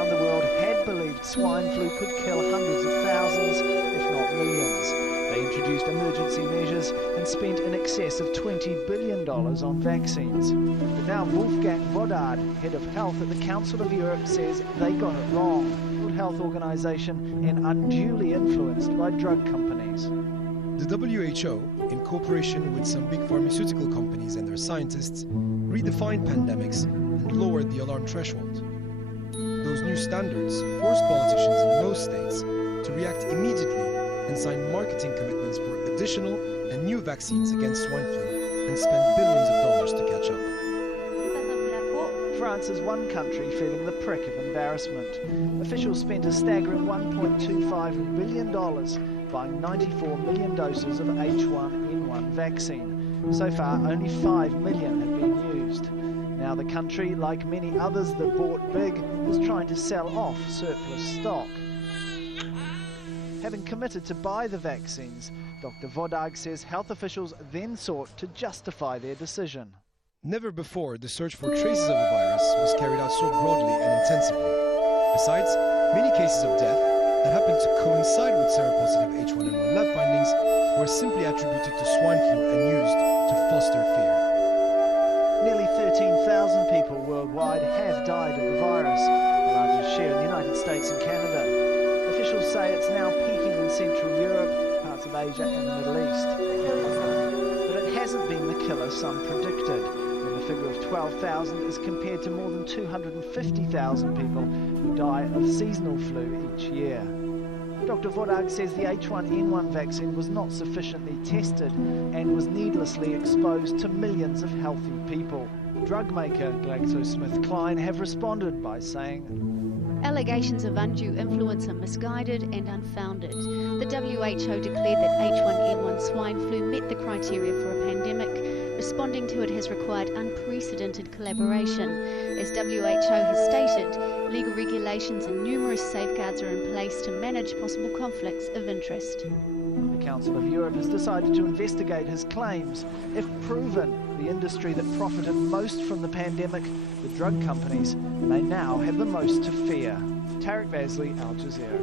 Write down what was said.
around the world had believed swine flu could kill hundreds of thousands, if not millions. They introduced emergency measures and spent in excess of $20 billion on vaccines. But now Wolfgang Wodardt, head of health at the Council of Europe, says they got it wrong. The World Health Organization and unduly influenced by drug companies. The WHO, in cooperation with some big pharmaceutical companies and their scientists, redefined pandemics and lowered the alarm threshold. Those new standards forced politicians in most states to react immediately and sign marketing commitments for additional and new vaccines against swine flu and spend billions of dollars to catch up. France is one country feeling the prick of embarrassment. Officials spent a staggering $1.25 billion buying 94 million doses of H1N1 vaccine. So far, only 5 million have been used. Now the country, like many others that bought big, is trying to sell off surplus stock. Having committed to buy the vaccines, Dr. Wodardt says health officials then sought to justify their decision. Never before the search for traces of the virus was carried out so broadly and intensively. Besides, many cases of death that happened to coincide with seropositive H1N1 lab findings were simply attributed to swine flu and used to foster fear. Nearly 13,000 people worldwide have died of the virus, the largest share in the United States and Canada. Officials say it's now peaking in Central Europe, parts of Asia and the Middle East. But it hasn't been the killer some predicted. The figure of 12,000 is compared to more than 250,000 people who die of seasonal flu each year. Dr. Wodardt says the H1N1 vaccine was not sufficiently tested and was needlessly exposed to millions of healthy people. Drug maker GlaxoSmithKline have responded by saying, allegations of undue influence are misguided and unfounded. The WHO declared that H1N1 swine flu met the criteria for a pandemic. Responding to it has required unprecedented collaboration. As WHO has stated, legal regulations and numerous safeguards are in place to manage possible conflicts of interest. The Council of Europe has decided to investigate his claims. If proven, the industry that profited most from the pandemic, the drug companies, may now have the most to fear. Tarek Bazley, Al Jazeera.